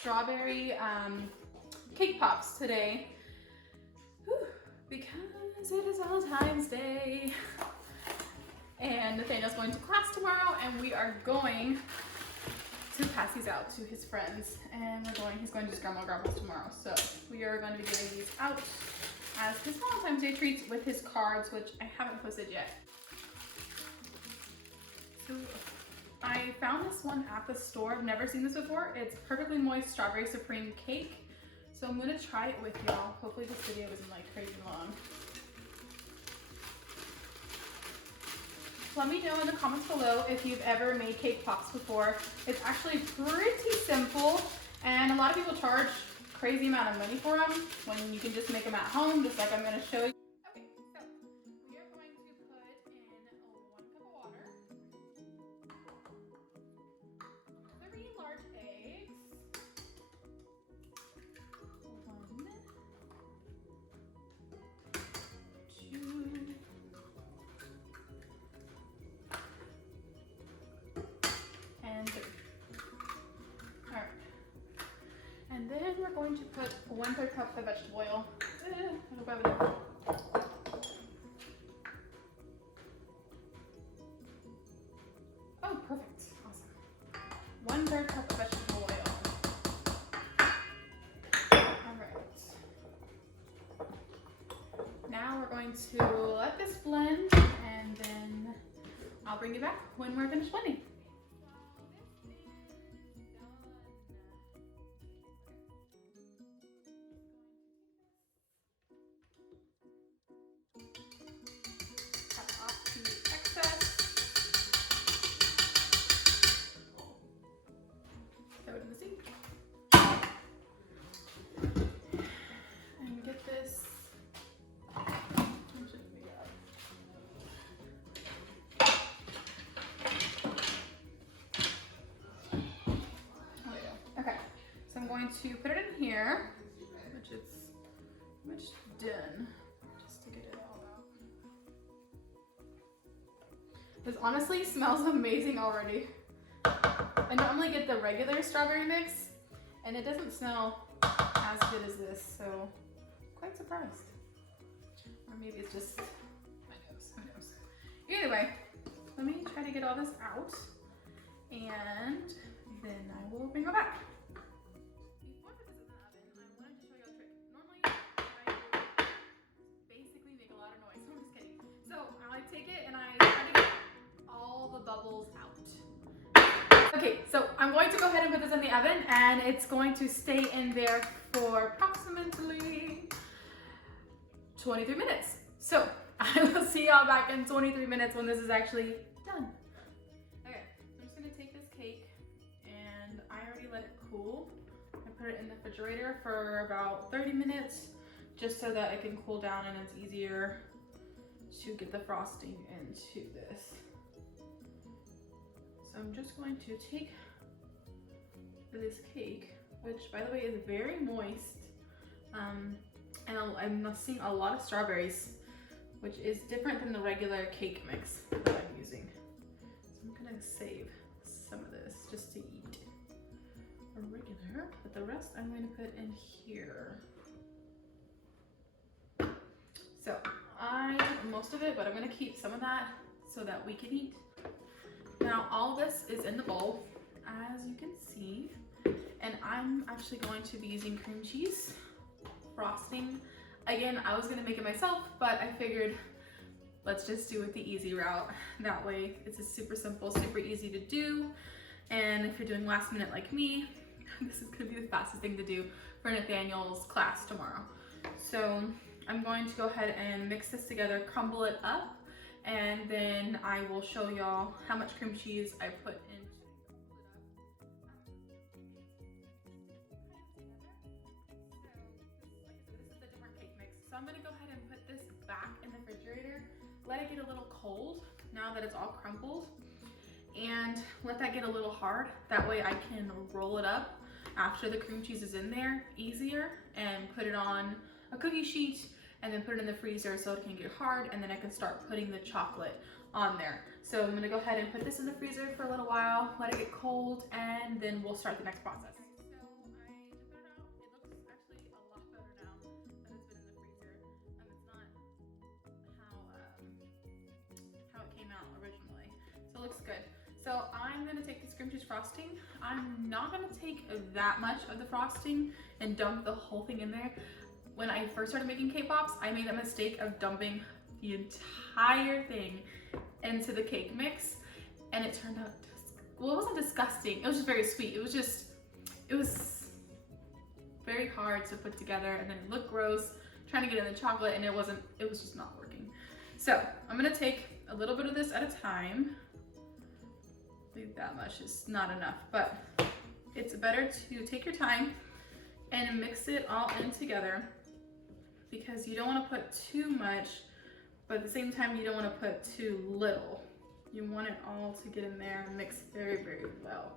strawberry cake pops today. Whew, because it is Valentine's Day. And Nathaniel's going to class tomorrow, and we are going to pass these out to his friends. And he's going to his grandma's tomorrow. So we are going to be giving these out as his Valentine's Day treats with his cards, which I haven't posted yet. So I found this one at the store. I've never seen this before. It's Perfectly Moist Strawberry Supreme Cake. So I'm gonna try it with y'all. Hopefully this video isn't like crazy long. Let me know in the comments below if you've ever made cake pops before. It's actually pretty simple, and a lot of people charge crazy amount of money for them when you can just make them at home, just like I'm gonna show you. Okay, so we are going to put in 1 cup of water, 3 large eggs, 1, 2, and 3. Alright. And then we're going to put 1/3 cup of vegetable oil. I hope I have enough. Oh, perfect. Awesome. 1/3 cup of vegetable oil. Alright. Now we're going to let this blend, and then I'll bring you back when we're finished blending. And get this. Okay, so I'm going to put it in here, which is pretty much done, just to get it all out. This honestly smells amazing already. I normally get the regular strawberry mix, and it doesn't smell as good as this, so quite surprised. Or maybe it's just my nose, who knows. Either way, let me try to get all this out, and then I will bring it back. Before I put this in the oven, I wanted to show you a trick. Normally, what I do is basically make a lot of noise. I'm just kidding. So I take it and I try to get all the bubbles out. Okay, so I'm going to go ahead and put this in the oven, and it's going to stay in there for approximately 23 minutes. So I will see y'all back in 23 minutes when this is actually done. Okay, so I'm just gonna take this cake, and I already let it cool. I put it in the refrigerator for about 30 minutes, just so that it can cool down and it's easier to get the frosting into this. So I'm just going to take this cake, which by the way is very moist, and I'm seeing a lot of strawberries, which is different than the regular cake mix that I'm using. So I'm gonna save some of this just to eat regular, but the rest I'm going to put in here. So I took most of it, but I'm gonna keep some of that so that we can eat. Now all this is in the bowl, as you can see, and I'm actually going to be using cream cheese frosting. Again, I was gonna make it myself, but I figured let's just do it the easy route. That way it's a super simple, super easy to do, and if you're doing last minute like me, this is gonna be the fastest thing to do for Nathaniel's class tomorrow. So I'm going to go ahead and mix this together, crumble it up, and then I will show y'all how much cream cheese I put in. This is the different cake mix. So I'm gonna go ahead and put this back in the refrigerator, let it get a little cold now that it's all crumpled, and let that get a little hard. That way I can roll it up after the cream cheese is in there easier, and put it on a cookie sheet, and then put it in the freezer so it can get hard, and then I can start putting the chocolate on there. So I'm gonna go ahead and put this in the freezer for a little while, let it get cold, and then we'll start the next process. So I So I'm gonna take this cream cheese frosting. I'm not gonna take that much of the frosting and dump the whole thing in there. When I first started making cake pops, I made that mistake of dumping the entire thing into the cake mix, and it turned out, well, it wasn't disgusting. It was just very sweet. It was very hard to put together, and then it looked gross trying to get in the chocolate, and it was just not working. So I'm gonna take a little bit of this at a time. I think that much is not enough, but it's better to take your time and mix it all in together, because you don't want to put too much, but at the same time you don't want to put too little. You want it all to get in there and mix very, very well.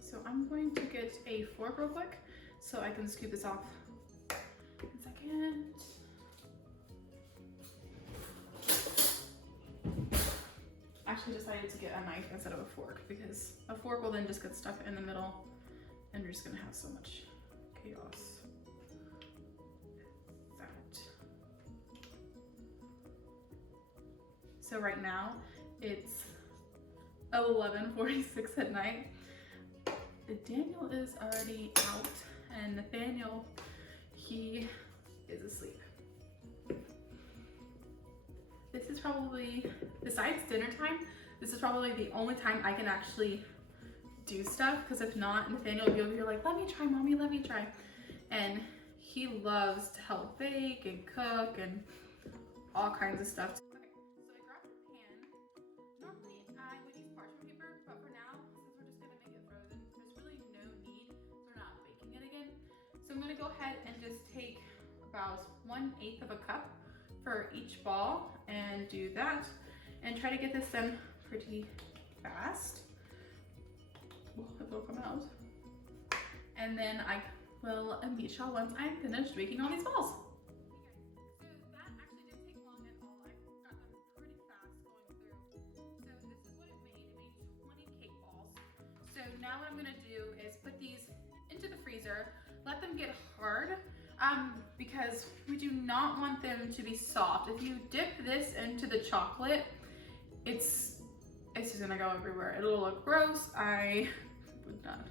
So I'm going to get a fork real quick so I can scoop this off. 1 second. I actually decided to get a knife instead of a fork, because a fork will then just get stuck in the middle and you're just gonna have so much chaos. That. So right now it's 11:46 at night. Daniel is already out, and Nathaniel, he is asleep. This is probably, besides dinner time, this is probably the only time I can actually do stuff, because if not, Nathaniel will be over here like, let me try, mommy, let me try. And he loves to help bake and cook and all kinds of stuff. Okay, so I grabbed a pan. Normally I would use parchment paper, but for now, since we're just gonna make it frozen, there's really no need, so we're not baking it again. So I'm gonna go ahead and just take about 1/8 of a cup for each ball and do that, and try to get this done pretty fast. Well, it will come out. And then I will meet y'all once I'm finished making all these balls. So that actually didn't take long at all. I got them pretty fast going through. So this is what it made. It made 20 cake balls. So now what I'm gonna do is put these into the freezer, let them get hard, because we do not want them to be soft. If you dip this into the chocolate, it's just gonna go everywhere. It'll look gross. I would not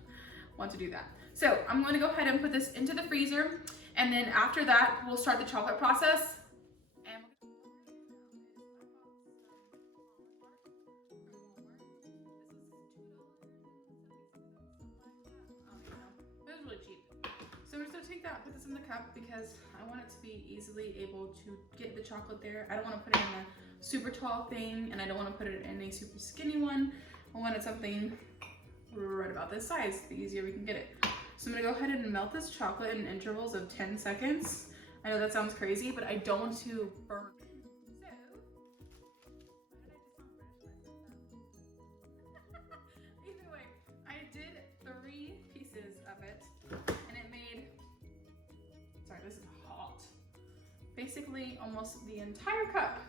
want to do that. So I'm going to go ahead and put this into the freezer, and then after that, we'll start the chocolate process. And it was really cheap. So I'm just gonna take that, put this in the cup, because I want it to be easily able to get the chocolate there. I don't want to put it in a super tall thing, and I don't want to put it in a super skinny one. I wanted something right about this size, the easier we can get it. So I'm gonna go ahead and melt this chocolate in intervals of 10 seconds. I know that sounds crazy, but I don't want to burn. Either way, I did 3 pieces of it, and it made, sorry, this is hot, basically almost the entire cup.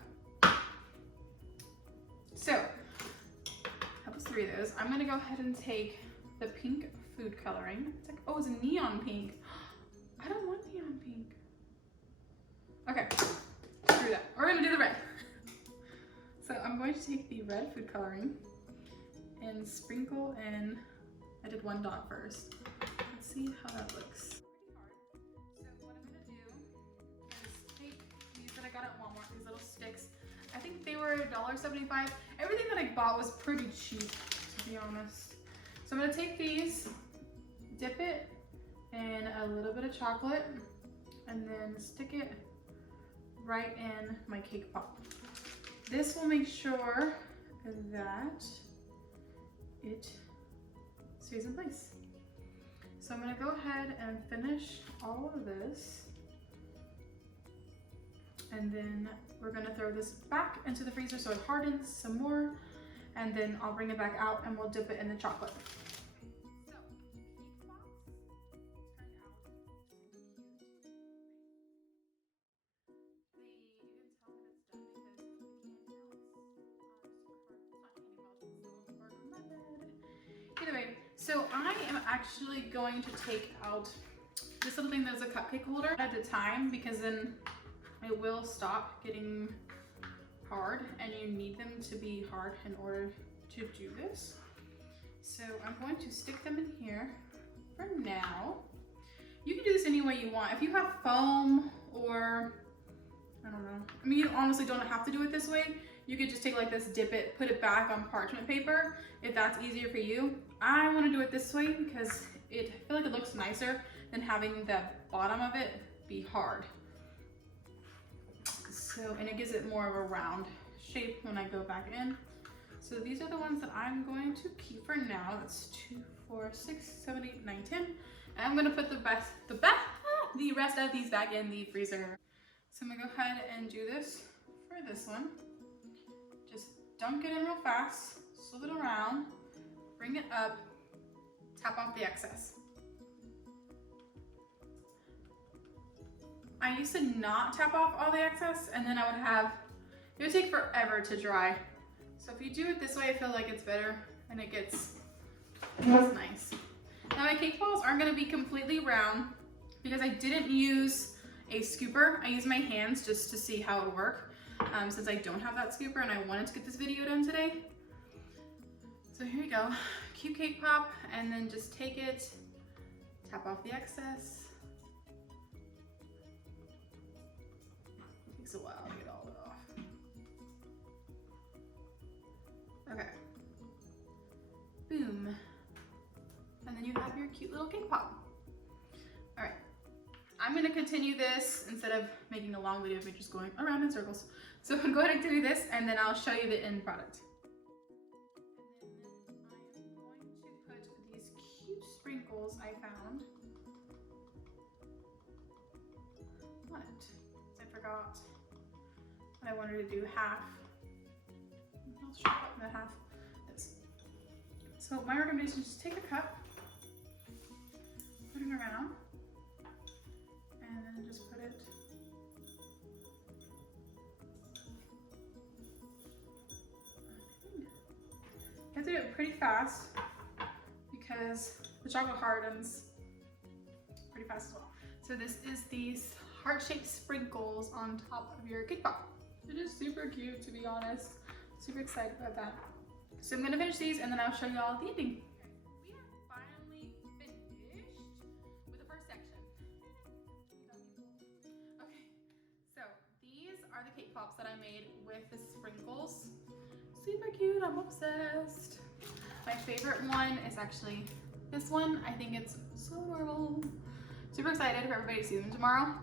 So that was 3 of those. I'm gonna go ahead and take the pink food coloring. It's like, oh, it's a neon pink. I don't want neon pink. Okay, screw that. We're gonna do the red. So I'm going to take the red food coloring and sprinkle in. I did 1 dot first. Let's see how that looks. So what I'm gonna do is take these that I got at Walmart, these little sticks. I think they were $1.75. Everything that I bought was pretty cheap, to be honest. So I'm gonna take these, dip it in a little bit of chocolate, and then stick it right in my cake pop. This will make sure that it stays in place. So I'm gonna go ahead and finish all of this, and then we're gonna throw this back into the freezer so it hardens some more, and then I'll bring it back out and we'll dip it in the chocolate. So, cake pops turned out super cute. You can tell that it's done because the candy melts are super hard. It's not candy melts, it's still Either way, so I am actually going to take out this little thing that's a cupcake holder at a time, because then it will stop getting hard, and you need them to be hard in order to do this. So I'm going to stick them in here for now. You can do this any way you want. If you have foam or, I don't know. I mean, you honestly don't have to do it this way. You could just take like this, dip it, put it back on parchment paper if that's easier for you. I want to do it this way because I feel like it looks nicer than having the bottom of it be hard. So, and it gives it more of a round shape when I go back in. So these are the ones that I'm going to keep for now. That's 2, 4, 6, 7, 8, 9, 10. And I'm gonna put the rest of these back in the freezer. So I'm gonna go ahead and do this for this one. Just dunk it in real fast, slip it around, bring it up, tap off the excess. I used to not tap off all the excess, and then it would take forever to dry. So if you do it this way, I feel like it's better and it gets nice. Now my cake balls aren't gonna be completely round because I didn't use a scooper. I used my hands just to see how it would work since I don't have that scooper and I wanted to get this video done today. So here you go, cute cake pop, and then just take it, tap off the excess. Takes a while to get all of it off. Okay, boom. And then you have your cute little cake pop. All right, I'm gonna continue this instead of making a long video of me just going around in circles. So I'm gonna go ahead and do this and then I'll show you the end product. And then I am going to put these cute sprinkles I found on it. I forgot I wanted to do half. I'll show you the half this. So my recommendation is just take a cup, put it around, and then just put it you have to do it pretty fast because the chocolate hardens pretty fast as well. So this is these heart-shaped sprinkles on top of your cake pop. It is super cute, to be honest. Super excited about that. So I'm gonna finish these and then I'll show you all the ending. We are finally finished with the first section. Okay, so these are the cake pops that I made with the sprinkles. Super cute, I'm obsessed. My favorite one is actually this one. I think it's so adorable. Super excited for everybody to see them tomorrow.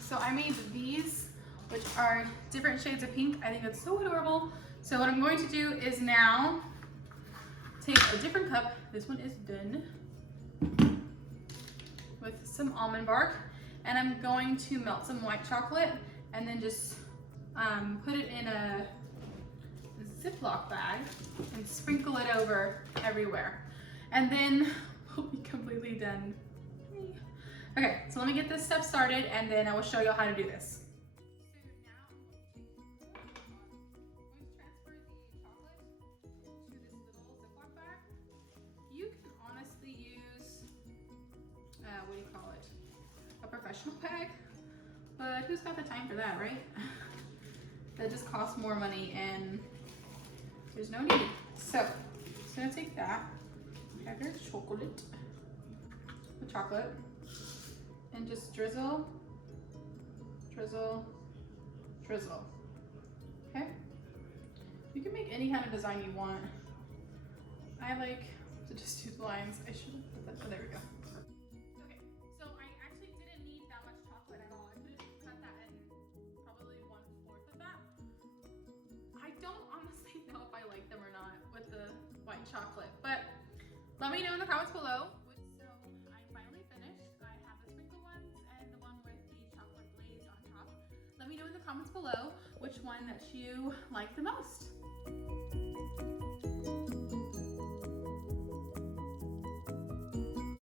So I made these, which are different shades of pink. I think it's so adorable. So what I'm going to do is now take a different cup. This one is done with some almond bark, and I'm going to melt some white chocolate and then just put it in a Ziploc bag and sprinkle it over everywhere. And then we'll be completely done. Okay, so let me get this stuff started and then I will show you how to do this. Professional bag, but who's got the time for that, right? That just costs more money and there's no need. So just gonna take that, have your chocolate, the chocolate, and just drizzle, drizzle, drizzle. Okay? You can make any kind of design you want. I like to just do the lines. I should have put that, oh, there we go. Chocolate, but let me know in the comments below. So I'm finally finished. I have the sprinkle ones and the one with the chocolate glaze on top. Let me know in the comments below which one that you like the most.